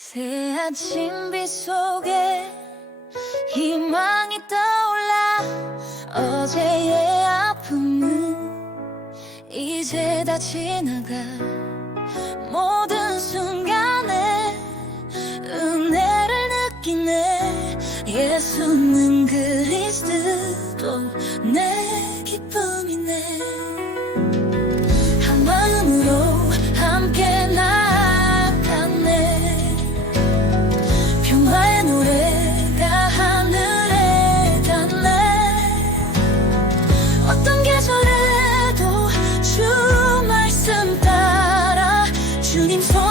새 아침 비 속에 희망이 떠올라 어제의 아픔은 이제 다 지나가 모든 순간에 은혜를 느끼네. 예수는 그리스도 내 기쁨이네.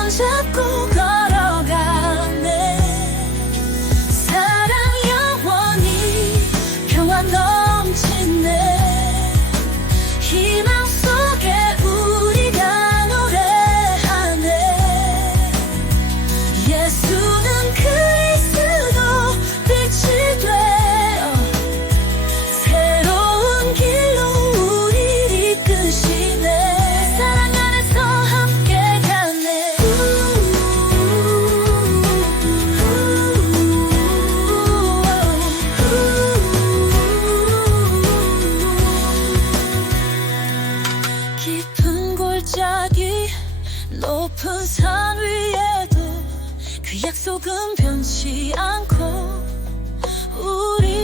Вже в кого 높은 산 위에도 그 약속은 변치 않고 우리